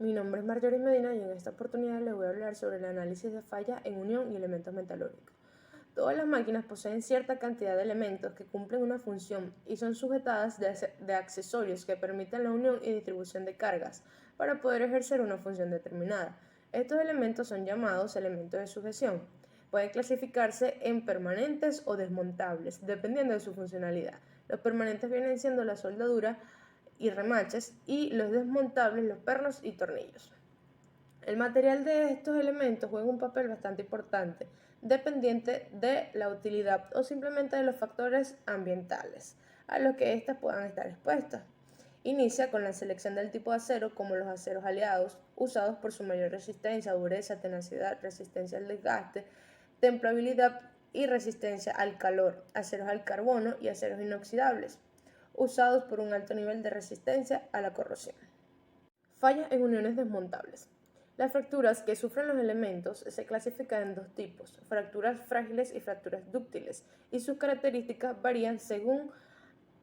Mi nombre es Marjorie Medina y en esta oportunidad les voy a hablar sobre el análisis de fallas en unión y elementos metalúrgicos. Todas las máquinas poseen cierta cantidad de elementos que cumplen una función y son sujetadas de accesorios que permiten la unión y distribución de cargas para poder ejercer una función determinada. Estos elementos son llamados elementos de sujeción. Pueden clasificarse en permanentes o desmontables, dependiendo de su funcionalidad. Los permanentes vienen siendo la soldadura y remaches, y los desmontables los pernos y tornillos. El material de estos elementos juega un papel bastante importante, dependiente de la utilidad o simplemente de los factores ambientales a los que éstas puedan estar expuestas. Inicia con la selección del tipo de acero, como los aceros aliados, usados por su mayor resistencia, dureza, tenacidad, resistencia al desgaste, templabilidad y resistencia al calor, aceros al carbono y aceros inoxidables, usados por un alto nivel de resistencia a la corrosión. Fallas en uniones desmontables. Las fracturas que sufren los elementos se clasifican en dos tipos, fracturas frágiles y fracturas dúctiles, y sus características varían según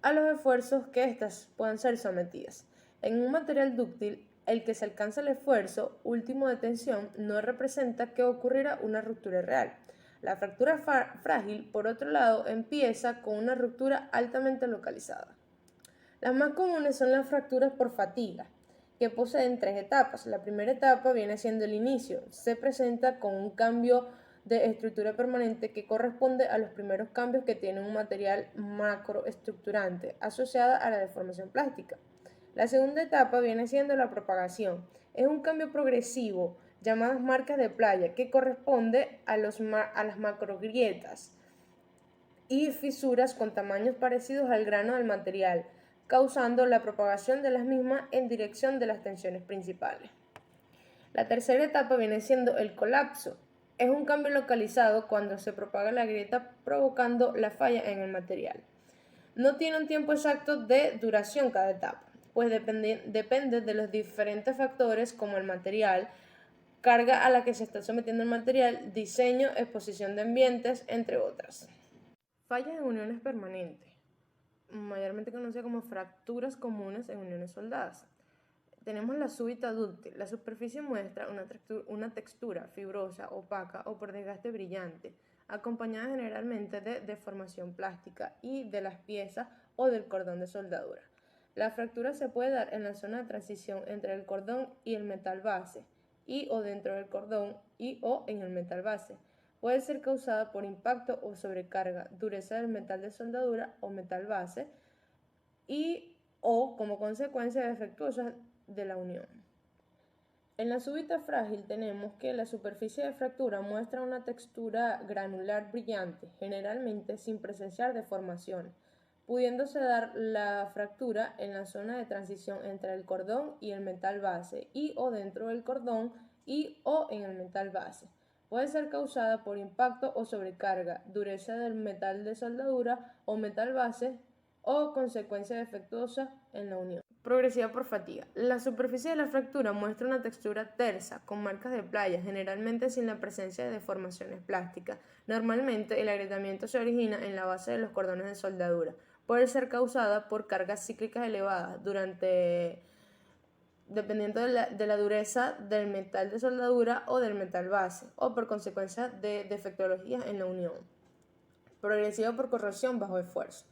a los esfuerzos que éstas puedan ser sometidas. En un material dúctil, el que se alcanza el esfuerzo último de tensión no representa que ocurrirá una ruptura real. La fractura frágil, por otro lado, empieza con una ruptura altamente localizada. Las más comunes son las fracturas por fatiga, que poseen tres etapas. La primera etapa viene siendo el inicio. Se presenta con un cambio de estructura permanente que corresponde a los primeros cambios que tiene un material macroestructurante asociada a la deformación plástica. La segunda etapa viene siendo la propagación. Es un cambio progresivo, llamadas marcas de playa, que corresponde a las macrogrietas y fisuras con tamaños parecidos al grano del material, causando la propagación de las mismas en dirección de las tensiones principales. La tercera etapa viene siendo el colapso. Es un cambio localizado cuando se propaga la grieta provocando la falla en el material. No tiene un tiempo exacto de duración cada etapa, pues depende de los diferentes factores como el material, carga a la que se está sometiendo el material, diseño, exposición de ambientes, entre otras. Fallas en uniones permanentes, mayormente conocida como fracturas comunes en uniones soldadas. Tenemos la súbita dúctil. La superficie muestra una textura fibrosa, opaca o por desgaste brillante, acompañada generalmente de deformación plástica y de las piezas o del cordón de soldadura. La fractura se puede dar en la zona de transición entre el cordón y el metal base, y o dentro del cordón y o en el metal base. Puede ser causada por impacto o sobrecarga, dureza del metal de soldadura o metal base, y o como consecuencia defectuosa de la unión. En la súbita frágil tenemos que la superficie de fractura muestra una textura granular brillante, generalmente sin presenciar deformación, pudiéndose dar la fractura en la zona de transición entre el cordón y el metal base y o dentro del cordón y o en el metal base. Puede ser causada por impacto o sobrecarga, dureza del metal de soldadura o metal base o consecuencia defectuosa en la unión. Progresiva por fatiga. La superficie de la fractura muestra una textura tersa, con marcas de playa, generalmente sin la presencia de deformaciones plásticas. Normalmente el agrietamiento se origina en la base de los cordones de soldadura. Puede ser causada por cargas cíclicas elevadas dependiendo de la dureza del metal de soldadura o del metal base, o por consecuencia de defectología en la unión. Progresiva por corrosión bajo esfuerzo.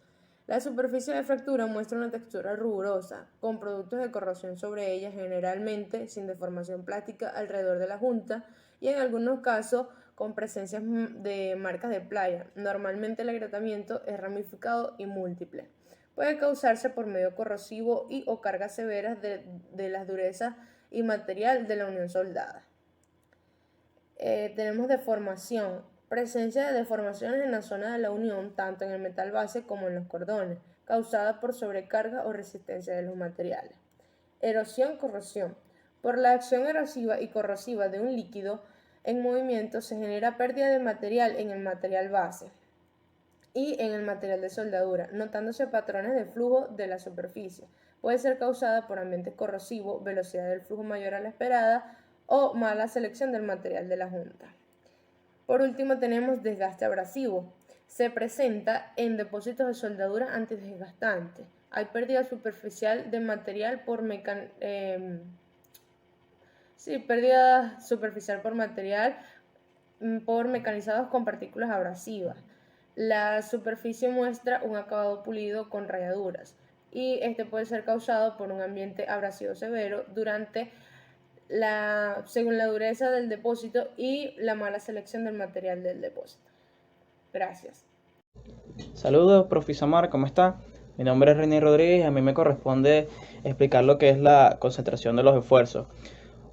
La superficie de fractura muestra una textura rugosa, con productos de corrosión sobre ella, generalmente sin deformación plástica alrededor de la junta y en algunos casos con presencias de marcas de playa. Normalmente el agrietamiento es ramificado y múltiple. Puede causarse por medio corrosivo y o cargas severas de las durezas y material de la unión soldada. Tenemos deformación. Presencia de deformaciones en la zona de la unión, tanto en el metal base como en los cordones, causada por sobrecarga o resistencia de los materiales. Erosión, corrosión. Por la acción erosiva y corrosiva de un líquido en movimiento se genera pérdida de material en el material base y en el material de soldadura, notándose patrones de flujo de la superficie. Puede ser causada por ambiente corrosivo, velocidad del flujo mayor a la esperada o mala selección del material de la junta. Por último tenemos desgaste abrasivo. Se presenta en depósitos de soldadura antidesgastante. Hay pérdida superficial de material por Sí, pérdida superficial por material, por mecanizados con partículas abrasivas. La superficie muestra un acabado pulido con rayaduras y este puede ser causado por un ambiente abrasivo severo según la dureza del depósito y la mala selección del material del depósito. Gracias. Saludos, profesor Mar, ¿cómo está? Mi nombre es René Rodríguez y a mí me corresponde explicar lo que es la concentración de los esfuerzos.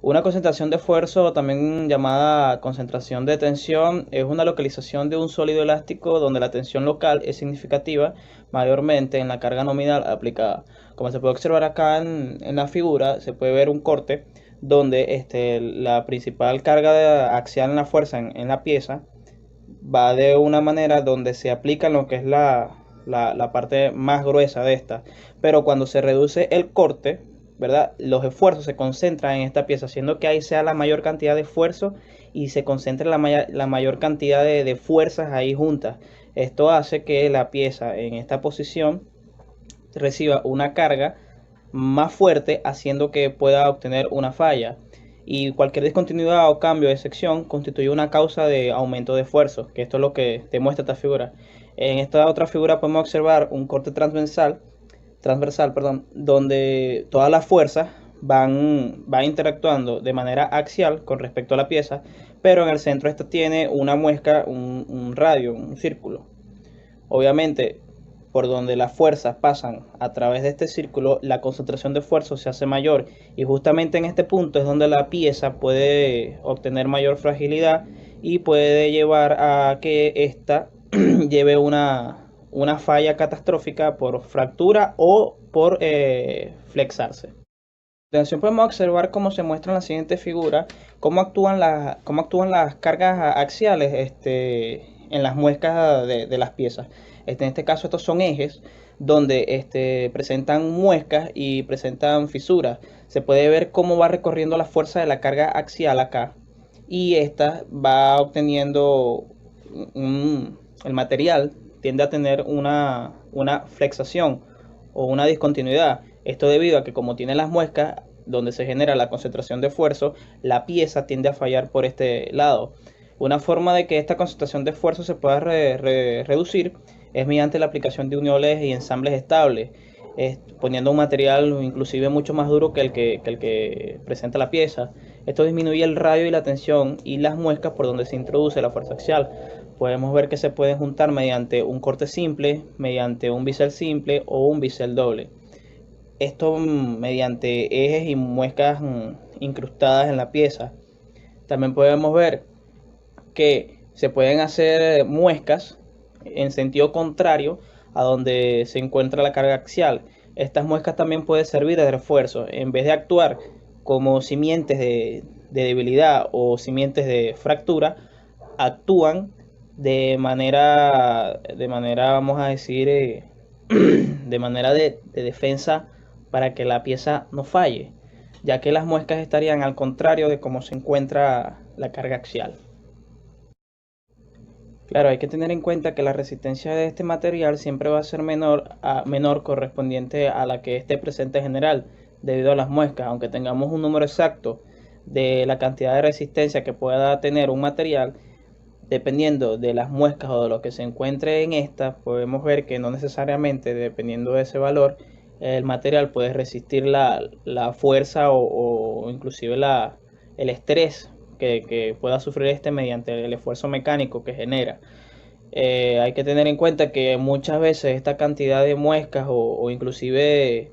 Una concentración de esfuerzo, también llamada concentración de tensión, es una localización de un sólido elástico donde la tensión local es significativa mayormente en la carga nominal aplicada. Como se puede observar acá en la figura, se puede ver un corte donde la principal carga axial en la fuerza en la pieza va de una manera donde se aplica lo que es la parte más gruesa de esta. Pero cuando se reduce el corte, ¿verdad? Los esfuerzos se concentran en esta pieza, haciendo que ahí sea la mayor cantidad de esfuerzo y se concentre la mayor cantidad de fuerzas ahí juntas. Esto hace que la pieza en esta posición reciba una carga más fuerte, haciendo que pueda obtener una falla. Y cualquier discontinuidad o cambio de sección constituye una causa de aumento de esfuerzo, que esto es lo que demuestra esta figura. En esta otra figura podemos observar un corte transversal, donde todas las fuerzas van interactuando de manera axial con respecto a la pieza, pero en el centro esta tiene una muesca, un radio, un círculo. Obviamente, por donde las fuerzas pasan a través de este círculo, la concentración de esfuerzo se hace mayor, y justamente en este punto es donde la pieza puede obtener mayor fragilidad y puede llevar a que ésta lleve una falla catastrófica por fractura o por flexarse. A continuación podemos observar cómo se muestra en la siguiente figura cómo actúan las cargas axiales en las muescas de las piezas. En este caso estos son ejes donde presentan muescas y presentan fisuras. Se puede ver cómo va recorriendo la fuerza de la carga axial acá, y esta va obteniendo el material tiende a tener una flexación o una discontinuidad. Esto debido a que, como tiene las muescas donde se genera la concentración de esfuerzo, la pieza tiende a fallar por este lado. Una forma de que esta concentración de esfuerzo se pueda reducir es mediante la aplicación de uniones y ensambles estables, poniendo un material inclusive mucho más duro que el que presenta la pieza. Esto disminuye el radio y la tensión y las muescas por donde se introduce la fuerza axial. Podemos ver que se pueden juntar mediante un corte simple, mediante un bisel simple o un bisel doble. Esto mediante ejes y muescas incrustadas en la pieza. También podemos ver que se pueden hacer muescas en sentido contrario a donde se encuentra la carga axial. Estas muescas también pueden servir de refuerzo. En vez de actuar como simientes de debilidad o simientes de fractura, actúan vamos a decir, de manera de defensa para que la pieza no falle, ya que las muescas estarían al contrario de cómo se encuentra la carga axial. Claro, hay que tener en cuenta que la resistencia de este material siempre va a ser menor correspondiente a la que esté presente en general, debido a las muescas. Aunque tengamos un número exacto de la cantidad de resistencia que pueda tener un material, dependiendo de las muescas o de lo que se encuentre en esta, podemos ver que no necesariamente, dependiendo de ese valor, el material puede resistir la fuerza o inclusive el estrés que pueda sufrir mediante el esfuerzo mecánico que genera. Hay que tener en cuenta que muchas veces esta cantidad de muescas o inclusive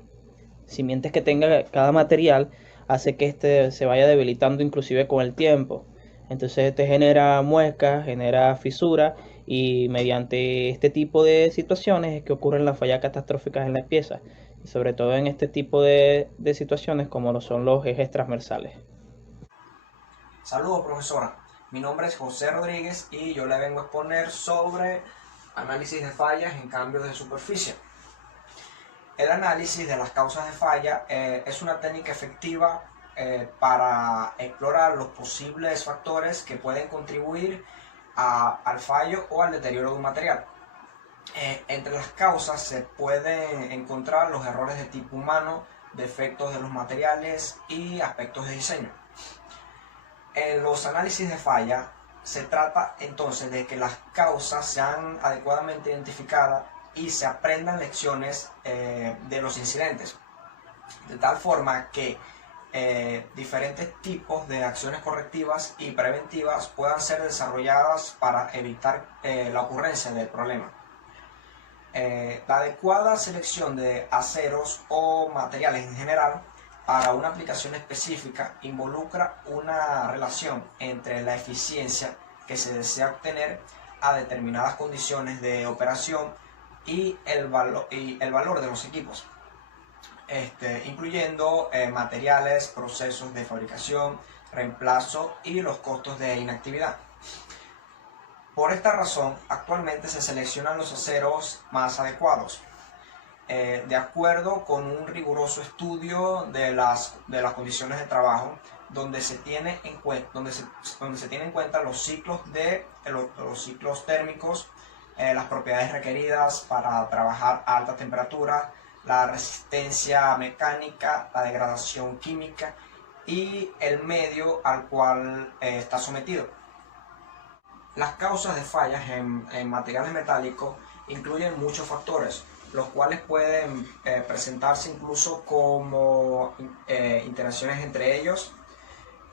simientes que tenga cada material hace que este se vaya debilitando inclusive con el tiempo. Entonces este genera muescas, genera fisuras, y mediante este tipo de situaciones es que ocurren las fallas catastróficas en las piezas, y sobre todo en este tipo de situaciones como lo son los ejes transversales. Saludos, profesora. Mi nombre es José Rodríguez y yo le vengo a exponer sobre análisis de fallas en cambios de superficie. El análisis de las causas de falla es una técnica efectiva para explorar los posibles factores que pueden contribuir al fallo o al deterioro de un material. Entre las causas se pueden encontrar los errores de tipo humano, defectos de los materiales y aspectos de diseño. En los análisis de falla se trata entonces de que las causas sean adecuadamente identificadas y se aprendan lecciones de los incidentes, de tal forma que diferentes tipos de acciones correctivas y preventivas puedan ser desarrolladas para evitar la ocurrencia del problema. La adecuada selección de aceros o materiales en general para una aplicación específica involucra una relación entre la eficiencia que se desea obtener a determinadas condiciones de operación y el valor de los equipos, incluyendo materiales, procesos de fabricación, reemplazo y los costos de inactividad. Por esta razón, actualmente se seleccionan los aceros más adecuados, de acuerdo con un riguroso estudio de las condiciones de trabajo, donde se tiene en cuenta los ciclos los ciclos térmicos, las propiedades requeridas para trabajar a alta temperatura, la resistencia mecánica, la degradación química y el medio al cual está sometido. Las causas de fallas en materiales metálicos incluyen muchos factores, los cuales pueden presentarse incluso como interacciones entre ellos.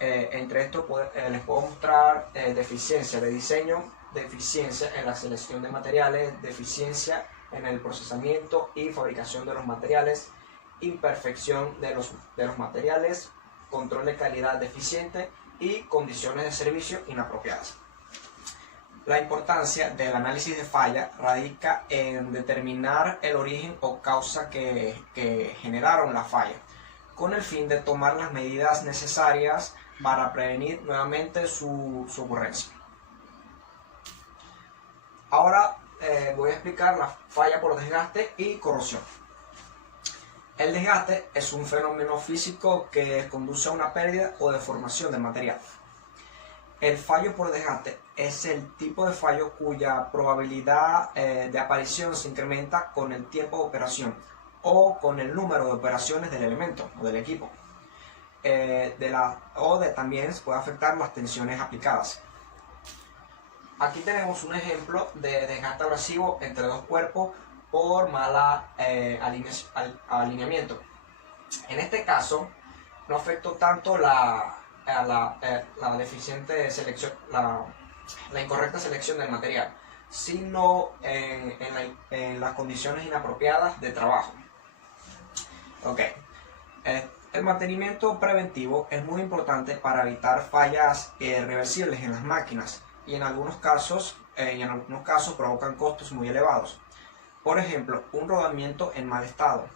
Entre estos les puedo mostrar deficiencia de diseño, deficiencia en la selección de materiales, deficiencia en el procesamiento y fabricación de los materiales, imperfección de los materiales, control de calidad deficiente y condiciones de servicio inapropiadas. La importancia del análisis de falla radica en determinar el origen o causa que generaron la falla, con el fin de tomar las medidas necesarias para prevenir nuevamente su ocurrencia. Ahora voy a explicar la falla por desgaste y corrosión. El desgaste es un fenómeno físico que conduce a una pérdida o deformación del material. El fallo por desgaste es el tipo de fallo cuya probabilidad de aparición se incrementa con el tiempo de operación o con el número de operaciones del elemento o del equipo. También puede afectar las tensiones aplicadas. Aquí tenemos un ejemplo de desgaste abrasivo entre dos cuerpos por mala alineamiento. En este caso, no afectó tanto la deficiente selección, la incorrecta selección del material, sino en las condiciones inapropiadas de trabajo. El mantenimiento preventivo es muy importante para evitar fallas reversibles en las máquinas y en algunos casos provocan costos muy elevados. Por ejemplo, un rodamiento en mal estado,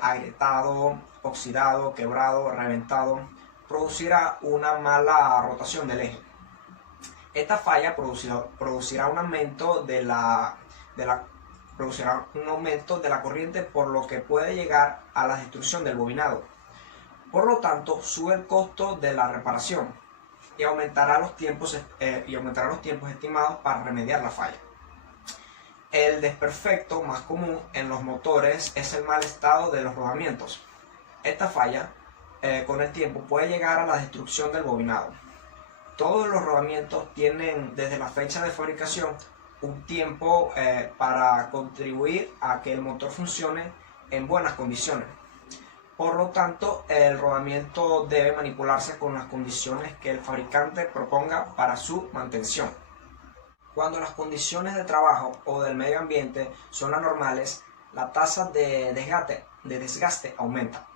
agrietado, oxidado, quebrado, reventado, producirá una mala rotación del eje. Esta falla producirá un aumento de la corriente, por lo que puede llegar a la destrucción del bobinado. Por lo tanto, sube el costo de la reparación y aumentará los tiempos estimados para remediar la falla. El desperfecto más común en los motores es el mal estado de los rodamientos. Esta falla con el tiempo puede llegar a la destrucción del bobinado. Todos los rodamientos tienen desde la fecha de fabricación un tiempo para contribuir a que el motor funcione en buenas condiciones. Por lo tanto, el rodamiento debe manipularse con las condiciones que el fabricante proponga para su mantención. Cuando las condiciones de trabajo o del medio ambiente son anormales, la tasa de desgaste aumenta.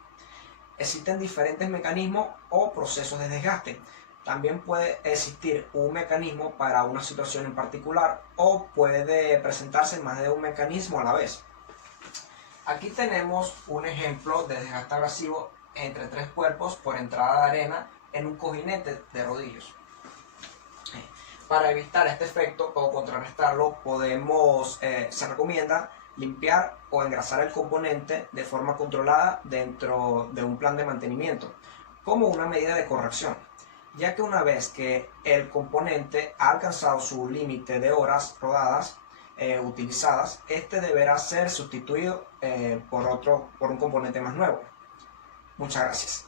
Existen diferentes mecanismos o procesos de desgaste. También puede existir un mecanismo para una situación en particular o puede presentarse más de un mecanismo a la vez. Aquí tenemos un ejemplo de desgaste abrasivo entre tres cuerpos por entrada de arena en un cojinete de rodillos. Para evitar este efecto o contrarrestarlo, se recomienda limpiar o engrasar el componente de forma controlada dentro de un plan de mantenimiento, como una medida de corrección, ya que una vez que el componente ha alcanzado su límite de horas rodadas utilizadas, este deberá ser sustituido por un componente más nuevo. Muchas gracias.